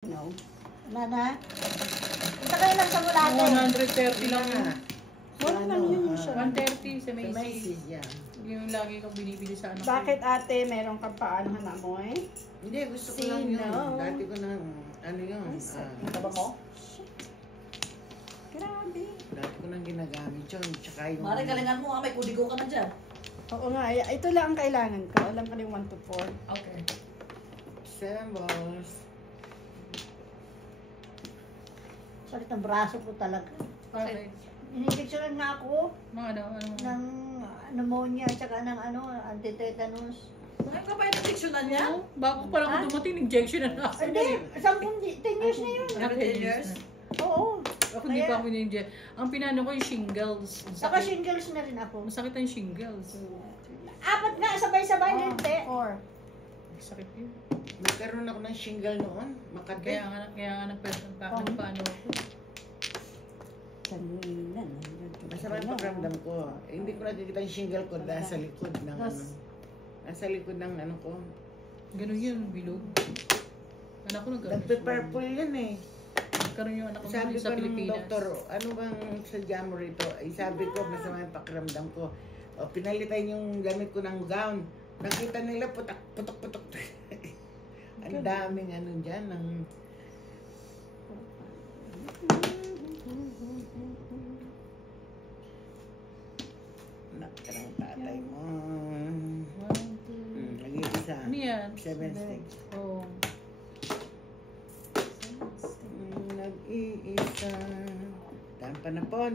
No. Nana? Punta kayo lang sa Bulate. 130 lang nga. Wala man yun yung siya. 130 sa Macy's. Macy's yan. Yung lagi kong binibili sa anak. Bakit ate, meron kang paano hanamoy? Hindi, gusto ko lang yun. Dati ko na, ano yun. Ito ba mo? Grabe. Dati ko nang ginagamit yun. Tsaka yung... Mare, galingan mo may kudigo ka na dyan. Oo nga, ito lang ang kailangan ko. Alam ko na yung 1 to 4. Okay. Symbols. Sakit ang braso ko talaga. Bakit? Ininjeksyonan nga ako Mga ano? ng pneumonia at saka ng anti-tetanus. Ngayon ka ba yung addiction niya? Oo, bago pa lang ako dumating, injection na ako. Hindi, 10 years na yun. 10 years? Oo. Ako hindi pa ako in-inject. Ang pinano ko yung shingles. Saka shingles na rin ako. Masakit ang shingles. 4 nga, sabay-sabay din, te. 4. Sakit yun. Nagkaroon ako ng shingle noon. Makati. Kaya nga nagpaano ako. Kanina. Masama yung pakiramdam ko. Hindi ko nakikita yung shingle ko dahil sa likod ng ano. Nasa likod ng ano ko. Ganun yun, bilog. Anak ko nagkaroon. Nagpe-purple yan eh. Nagkaroon yung anak ko Sabi sa ko ng Pilipinas. doktor, ano bang sadya mo rito? Ay sabi ko, masama yung pakiramdam ko. O, pinalitan yung gamit ko ng gown. Nakita nila putok-putok. Ang daming ano dyan. Nakarang tatay mo. Nag-iisa. Ano yan? 7 sticks. Oo. Nag-iisa. Daan panapon.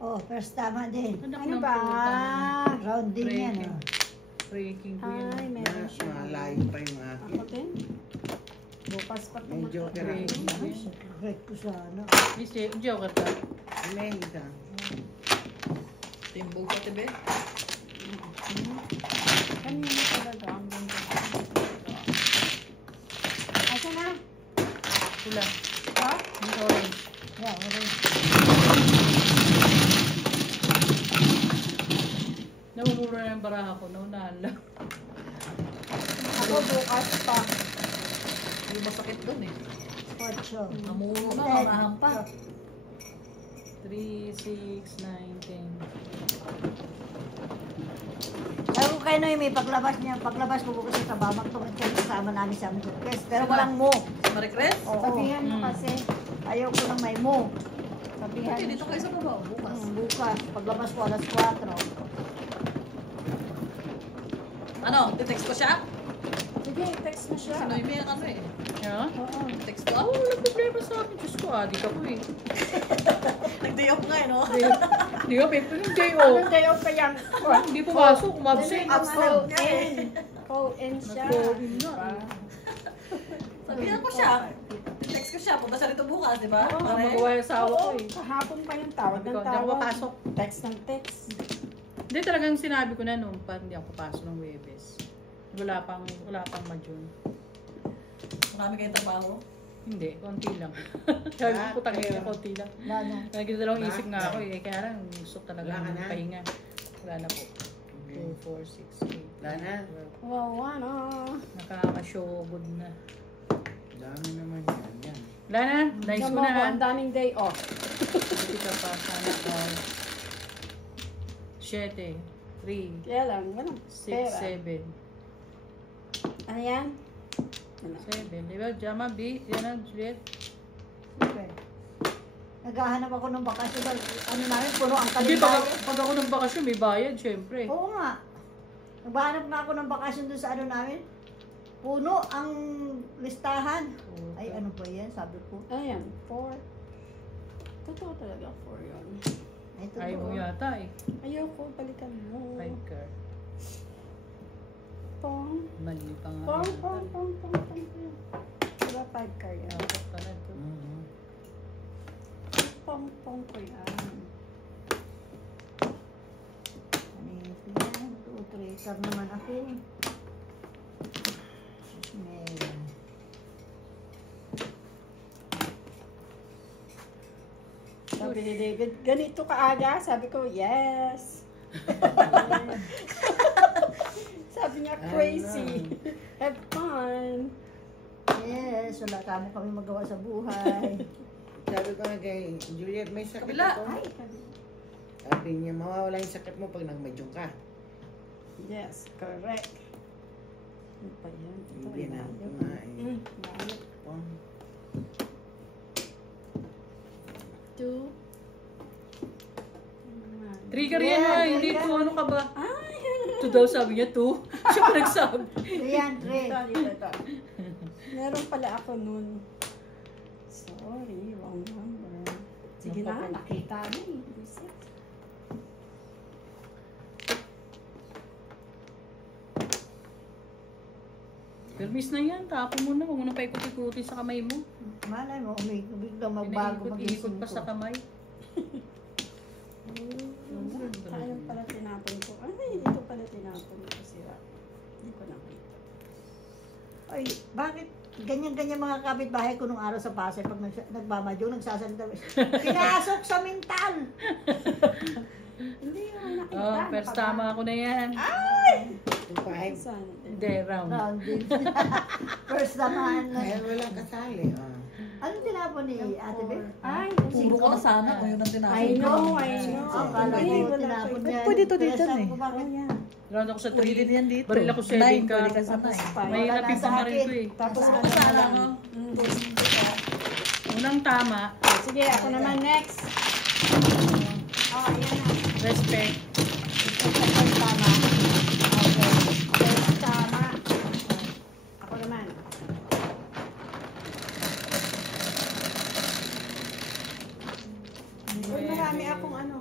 Oh, first tama din. Anak Ano ng ba? puta. Rounding yan, Breaking. oh. Breaking ko yun. Ay, meron siya. Malayo pa yung akin. Ako din. Bukas pa ito. May joker ako. Secret ko sana. Kasi, joker ka. May isa. Timbog ka, tibe. Kanina talaga ang ganda. Asa na? Pula. Ha? Yung orange. Yeah, orange. Naumura na yung baraha ko. Naunahan lang. Ako bukas pa. Yung masakit doon eh. 8. Namuro ka, mamahang pa. 3, 6, 9, 10. Sabi ko kayo Noy, may paglabas ko bukas sa trabaho, magtungkol kayo kasama namin sa aming request. Pero walang mo. Maricres? Oo. Sabihan mo kasi, ayaw ko nang may mo. Sabihan Okay, mo. dito kayo sa baba, bukas. Bukas, paglabas ko alas 4. Ano, titext ko siya? Sige, text mo siya. Sino yung may ano eh? Yeah? Oo. Text ko? Oo, walang problema sa akin. Diyos ko, adik ako eh. Nag-day off nga eh, no? Hindi ko, may punong day Anong off. day off kayang? Hindi pumasok, umabsent. Absent. Call-in siya. Nag-call-in na. Sabihan ko siya. Text ko siya, punta siya rito bukas, di ba? Oo, Pare. Magawa yung asawa ko eh. Kahapon pa yung tawag ng Hindi ako tawag. papasok. Text ng text. Hindi talagang sinabi ko na noon pa hindi ako papasok ng Webes. Wala pang Majun. Marami kayong trabaho. Hindi, konti lang. Sabi ko putang ina, konti lang. Lalo. Nagdadalawang isip nga ako eh. Kaya lang, gusto talaga Wala ka ng na? pahinga. Wala na po. 2, 4, 6, 8. Wala na. Wow, ano? Nakaka-showgood na. Dami naman yan. Wala na, nice ko na ha. Ang daming day off. Hindi ka pa sana all. 7, 3, Kaya lang, ganun. 6, Pera. 7. Ano yan? 7, di ba? Jama, B, yan ang Juliet. Okay. Naghahanap ako ng bakasyon. Ano namin, puno ang Hindi, kalendaryo. pag ako ng bakasyon, may bayad, syempre. Oo nga. Naghahanap nga ako ng bakasyon doon sa ano namin. Puno ang listahan. Ay, ano ba yan? Sabi ko. Ayan, 4. Totoo talaga 4 yun. Ay, totoo. Ayaw mo yata eh. Ayoko, balikan mo. 5 car. Pong. Mali pa nga. Pong, pong, pong, pong, pong. Diba 5 car yan? Dapat pala to. Pong, pong ko yan. Ano yun? 2, 3 car naman ako. Meron. Sabi ni David, ganito kaaga? Sabi ko, yes. Sabi niya, crazy. Have fun. Yes. stress, wala kami magawa sa buhay. Sabi ko nga kay Juliet, may sakit Kabila. ako. Ay, Sabi niya, mawawala yung sakit mo pag nagmadyong ka. Yes, correct. Ano pa yan? Ito, Hindi na layo. kumain. Layo. Oh. 2. 3 ka rin yan, Yeah, hindi yeah. 2. Ano ka ba? 2 daw sabi niya, 2. Siya pa nagsabi. ayan, Dre. Ito. Meron pala ako nun. Sorry, wrong number. Sige na, nakita mo eh. Visit. Permis na yan, tapon mo na. Huwag mo na paikot-ikutin sa kamay mo. Malay mo, biglang magbago Ikot pa sa kamay. Ayun pala tinapon ko. Ay, ito pala tinapon ko sira. Hindi ko nakita. Ay, bakit ganyan-ganyan mga kapitbahay ko nung araw sa Pasay pag nagmamadyo, nagsasalita. Pinasok sa mental! Hindi ko nakita. Oh, first tama ako na yan. 2-5. Saan? Hindi, round. Round din. First naman. Kaya walang kasali. Oh. Anong tinapon ni Ate Beb? Ay, Puro ko na sana kung yun ang tinapon. I know, I know. Oh, kala Hindi, ko wala tinapon ko. niya. Pwede to dito Kaya sabi eh. ko, bakit? Oh, yan. Round ako sa Pwede 3. yan dito. Baril ako 7 Nine, ka. pwede ka sa Tapos nine. 5. May Wala napig nasa sa maril akin. ko eh. Tapos Nasa ano akin. na Sana, lang. no? Unang tama, Sige, ako naman next. Oh, ayan na. respect. First tama. Okay. Okay, tama. Ako naman. Uy, marami akong ano.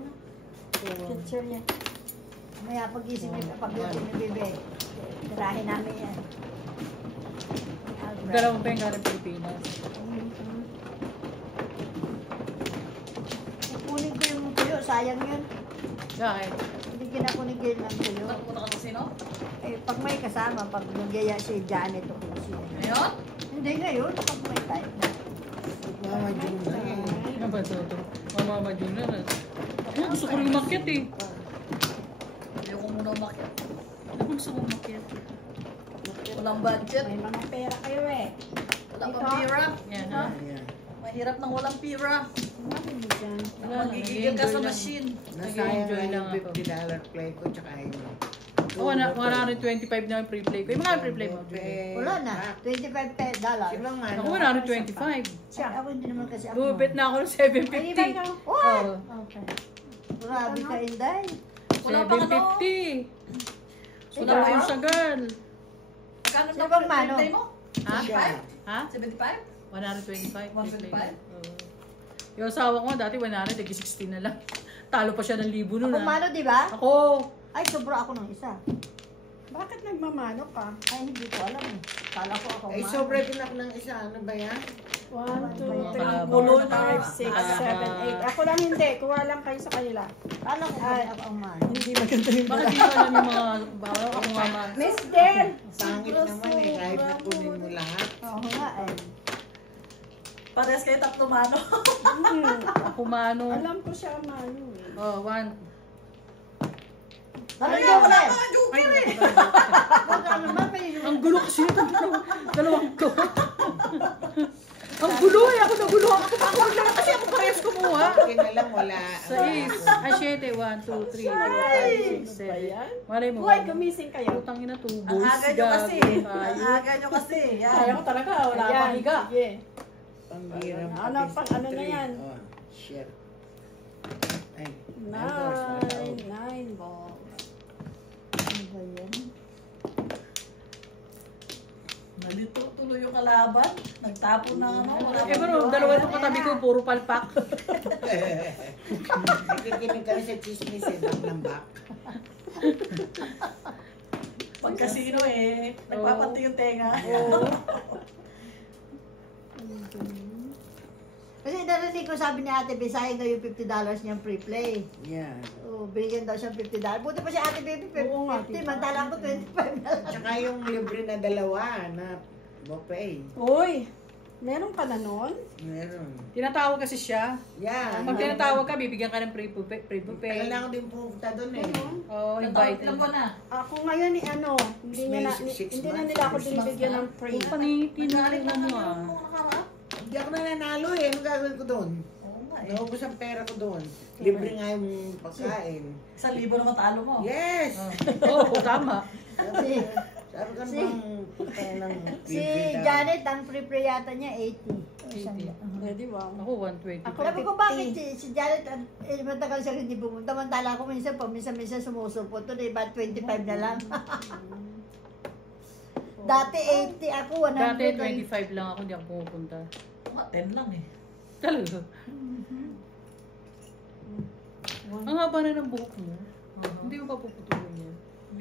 Picture niya. Maya pag-isip ni pag-isip ni Bebe. Tirahin namin yan. Dalawang pa yung galing Pilipinas. Kunin ko yung tuyo, sayang yun. Bakit? Hindi kinakunin ko yung tuyo. Nagpunta ka sa sino? Eh, pag may kasama, pag nagyaya si Janet o kung sino. Ngayon? Hindi ngayon, pag may time na. Nagmamadyong na eh. Ano ba ito? Mamama Junior. Ako gusto ko rin umakyat eh. Ayoko muna umakyat. Ako gusto ko umakyat. Walang budget. May mga pera kayo eh. Wala pang pira. Yan ha. Ayan. Mahirap nang walang pira. Ano mo dyan? Magigigil ka sa machine. Nasayang Nag-enjoy lang lang yung ako. $50 play ko tsaka yun. Oo, 125 na yung pre-play ko. Yung mga pre-play mo. Wala na, $25. Silang nga. Ako 125. Siya, ako hindi naman kasi ako. Bubit na ako ng Ay, di ba 750. ikaw? What? Oo. Okay. Grabe ka, Inday. Wala pang ano. 750. Wala pa yung sa girl. Kano Sino na bang mano? birthday mo? Ha? 75? Ha? 75? 125. 125? Oo. Yung asawa ko nga dati 100, nag 60 na lang. Talo pa siya ng libo nun Ako ha. mano, di ba? Ako. Ay, sobra ako ng isa. Bakit nagmamano ka? Ay, hindi ko alam eh. Kala ko ako Ay, mano. sobra din ako ng isa. Ano ba yan? 1, 2, 3, Mulo 4, na. 5, 6, 7, 8. Ako lang hindi. Kuha lang kayo sa kanila. Kala ko Ay. ako ang mano. Hindi maganda yung Bakit hindi ko alam yung mga bawa? Ako nga ma. Miss Del! Pangit naman eh. Kahit na kunin mo lahat. Oo nga eh. Parehas kayo tatlo mano. Ako mano. Alam ko siya mano eh. Oh, 1. Ano Ay, yung wala ulit? ka nga joker eh. Huwag ka naman, may Ang gulo kasi ito. Dalawang ko. Ang gulo eh. Ako nagulo. Ako bigla kasi ako parehas kumuha. Akin na lang wala. 6. Ay, 7. 1, 2, 3, 4, 5, 6, 7. Malay mo. Buhay, gumising kayo. Putang ina, 2 Ang balls. aga nyo kasi. Ang aga nyo kasi. Kaya Yan. ko talaga. Wala Ayan, akong higa. sige. Panghiram. Ano, pang ano na yan? Oh, share. Ay, numbers, wala. 9 balls. Ano ba yan? Nalito tuloy yung kalaban. Nagtapon na ano. Wala Eh, pero dalawa itong katabi ko, puro palpak. Nakikinig kami sa chismis eh. Back ng back. Pag casino eh. Nagpapati yung tenga. Kasi narinig ko sabi ni Ate Bea, sayang daw yung $50 niyang free play. Yan. Oh, bigyan daw siya $50. Buti pa si Ate Baby, Oo nga, 50, mantala ko 25 na lang. Tsaka yung libre na dalawa na buffet. Uy! Meron ka na nun? Meron. Tinatawag kasi siya. Yeah. Pag tinatawag ka, bibigyan ka ng free Tagal buffet. na ako din pupunta doon eh. Oo, Invite invited. lang ba na? Ako ngayon hindi May na, 6 hindi na months, nila ako 6 binibigyan ng months free. Kung panitin na Nagalit rin na mo kami ah. nung nakaraan. Hindi ako na nanalo eh. Ano gagawin ko doon? Oo nga eh. Naubos ang pera ko doon. Libre nga yung pagkain. 1,000 na matalo mo. Yes! Oo, tama. Si, Sabi ko Si- namang punta ng si libre daw. Janet, ang free yata niya 80. 80. Pwede ba? Ako 120. Ako, Sabi ko, bakit si Janet, matagal siya hindi pumunta. Mantala ko minsan sumusulpot to, ba't 25 na lang? Dati 80 ako, 100. Dati 25 lang ako, hindi ako pumupunta. Oo nga, 10 lang eh. Talaga. Ang haba na ng buhok mo. Hindi mo pa puputulin yan.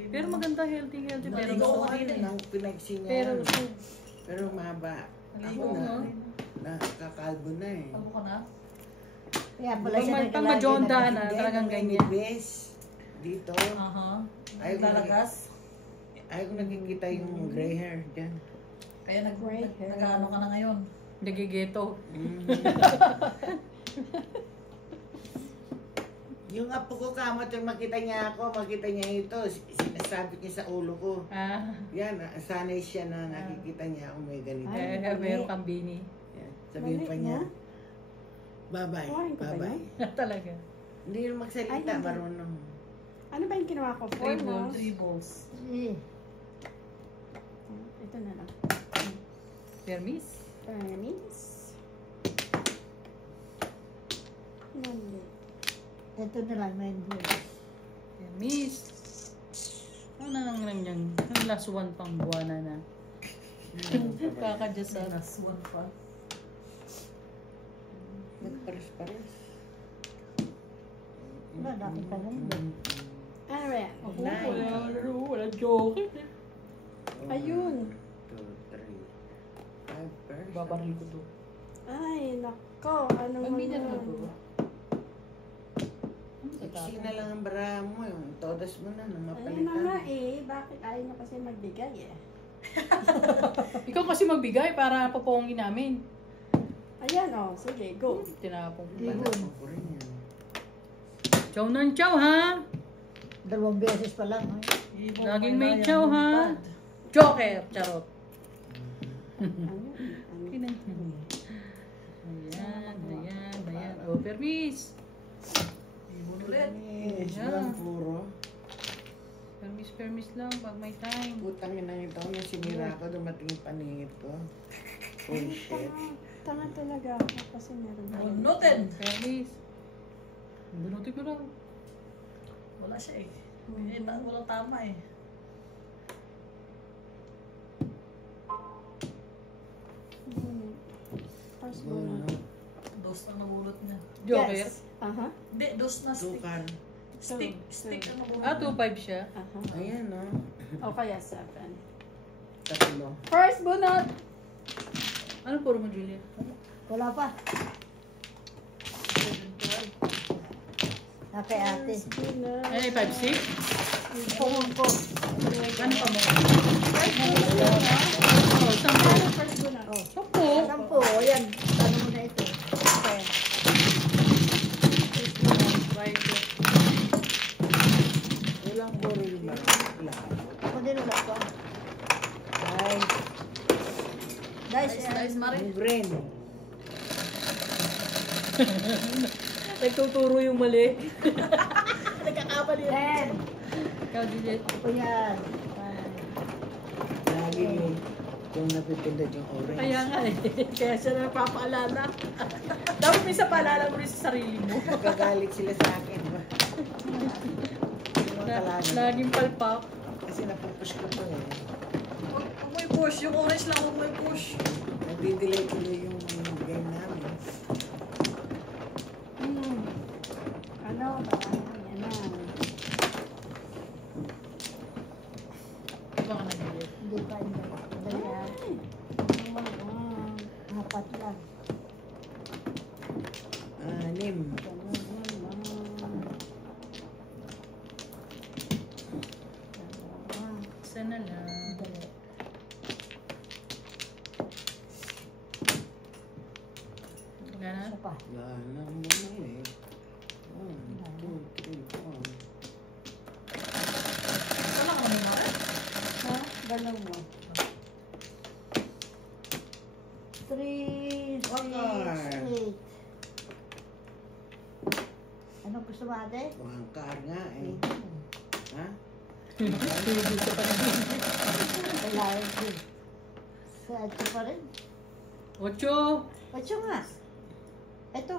Pero maganda, healthy. Pero Naligo Gusto ko ko kanina rin eh. ang pinaiksi niya. Pero, Pero mahaba. Naligo Ako ko na. kanina. Nakakalbo na eh. Tabo ka na? Kaya pala siya pag naglalagay majonda na- na, Hindi, talagang may ganyan. nipis Dito. Aha. Ayaw ko Lalagas. Ayaw ko nakikita yung gray hair dyan. Kaya Right hair. nag-ano ka na ngayon. Nagigeto. Yung apo ko kamot yung makita niya ako, makita niya ito, sinasabi niya sa ulo ko. Ah, Yan, sanay siya na nakikita niya ako may ganito. Ay, meron kang bini. Yan. Sabihin pa niya, bye-bye, Kuhain ko ba bye-bye. Talaga. Hindi rin Ay, magsalita, hindi. marunong. Ano ba yung kinuha ko? Three 4 balls. 3 balls. Eh, Ito na lang. Permis? Permis. Mali. ito na lang, may Permis. Ano nang yan? Ang last one pang buwana na. Kakadya sa Last one pa. Nagpares-pares. Wala, nakita lang. Ano ba yan? Ako, wala joke. Ayun. 2, 3, 5 pairs. Babaril ko to. Ay, nako. Ano Ang bina na naman? to. Iksi na lang ang bara mo, yung todas mo na, nang Ayun na nga mapalitan. eh. Bakit ayaw na kasi magbigay eh? Ikaw kasi magbigay para papongin namin. Ayan oh. Sige, go. Tinapong ko. Panapon ko rin yan. Chow ng chow ha! 2 beses pa lang. Ibon, Laging may bayang chow, ha? lumipad. Joker! Charot. Ano? Ayan, ayan. Oh, permis. Ibon ulit. Yes, Yeah. walang puro. Permis lang pag may time. Putang ina ito, yung sinira ko, dumating yung paningit ko. Holy shit. Tanga talaga ako kasi meron tayo. Bunutin. Permis. Bunutin ko lang. Wala siya eh. Walang tama eh. First Buno. one. Dos na nabulot niya. Joker? Yes. Aha. Hindi, dos na stick. Tukar. Stick ang nabulot. Ah, 2.5 siya. Aha. Ayan o. O kaya 7. Tatlo. First bunot! Ano puro mo, Julia? Wala pa. Na kay ate. First bunot. Ay, 5.6? Pungong ko. Ano pa mo? Oh, 10. First bunot. Oh. 10. 10. Ayan. Ano mo na ito? 10. Walang puro yung marami. Lahat. Ako din wala pa. Guys, Guys, Nice, Mari. yung green. Nagtuturo yung mali. Nagkakapal yun. 10. Ikaw, Juliet. Ako yan. Lagi yung napipindot yung orange. Kaya nga eh. Kaya siya napapaalala. Dapat may sa paalala mo rin sa sarili mo. Nagkagalit sila sa akin. Ba? Yung mga kalaban. Laging palpak. Kasi napupush ko to eh. Huwag mo i-push. Yung orange lang, huwag mo i-push. Nagdi-delay tuloy yung game namin. Ano ba? Ayan na. Baka na, Juliet. Hindi pa. Dali yan. Apat lang. 6. Isa na lang. Dali. Wala na? Isa pa. Yan lang muna eh. 1, 2, 3, 4. Wala ka naman ba? Ha? Dalawa. 3, 6, Wakar. 8. Anong gusto mo ate? Wangkar nga eh. Ha? Kailangan din. Sa ato pa rin. 8. 8 nga. Ito.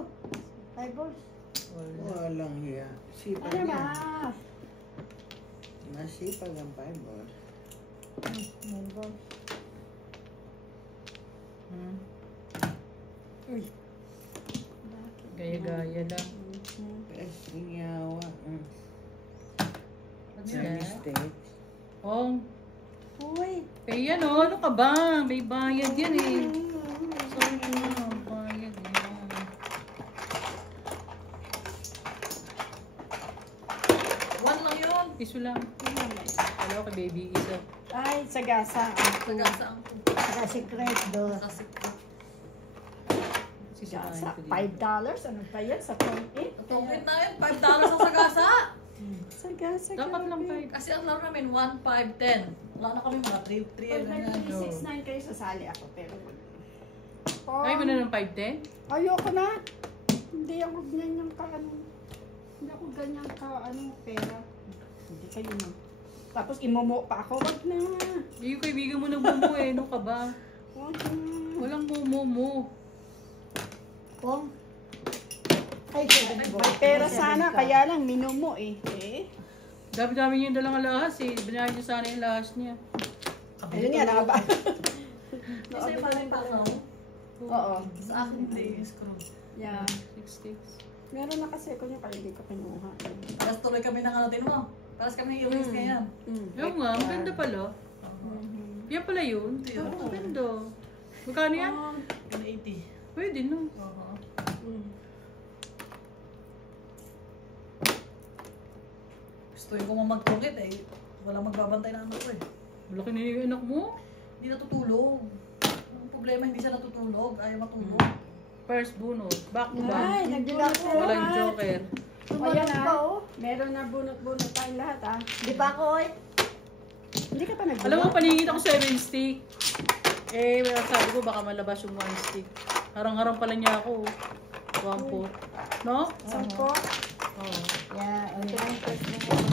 5 balls. Walang hiya. Sipag Ano niya. na? Masipag ang 5 balls. 9 balls. Uy. Gaya-gaya lang. Pesting yawa. What's Sa that? mistake. Oh, Uy. eh yan oh, ano ka ba? May bayad yan eh. Sorry na, bayad yan. One lang yun. Iso lang. Wala ko kay baby isa. Ay, sagasa. Sagasa ang Saka secret do. kasi Sagasa. Sisirain ko $5? Ano ba yan? Sa 0.8? tungkit na yun, $5 ang sagasa. Sagasa. Dapat lang grabe. 5. Kasi ang laro namin, 1, 5, 10. Wala na kami mga 3, Pag na yan. nag-369 kayo, sasali ako. Pero Ay mo na ng 5-10? ayoko na. Hindi ako ganyan ka ano. Hindi ako ganyan ka ano pera. Hindi kayo na. Tapos imomo pa ako. Wag na. Yung kaibigan mo na bumo eh. Ano ka ba? Wag na. Walang bumo mo. Kung? Ay, 7 balls. May pera sana, kaya lang minumo eh. Dami-dami niya yung dalang alahas eh. Binayad niya sana yung alahas niya. Ayun nga, nakaba. Kasi yung parang palaw. Oo. Sa akin, hindi. Screw. Yeah. 6 sticks. Meron na kasi ko niya, kaya hindi ko kinuha. Tapos tuloy kami ng ano, mo. Parang kami i-erase ngayon. Yung nga, ang ganda pala. Yan pala yun. Ito yun. Ang ganda. Magkano yan? 180. Pwede no. Gusto ko magtungkit eh. Walang magbabantay na anak ko eh. Malaki na yung anak mo. Hindi natutulog. Ang problema, hindi siya natutulog. Ayaw matulog. First bunot. Back to back. Ay, nagbunot na Walang lahat. joker. Tumalon Ayan pa ah. oh. Meron na bunot-bunot tayong lahat ah. Di ba ako eh? Hindi ka pa nagbunot. Alam mo, paningin ako 7 stick. Eh, sabi ko baka malabas yung 1 stick. Harang-harang pala niya ako. 1-4. No? Sampo? Oo. Yeah, okay.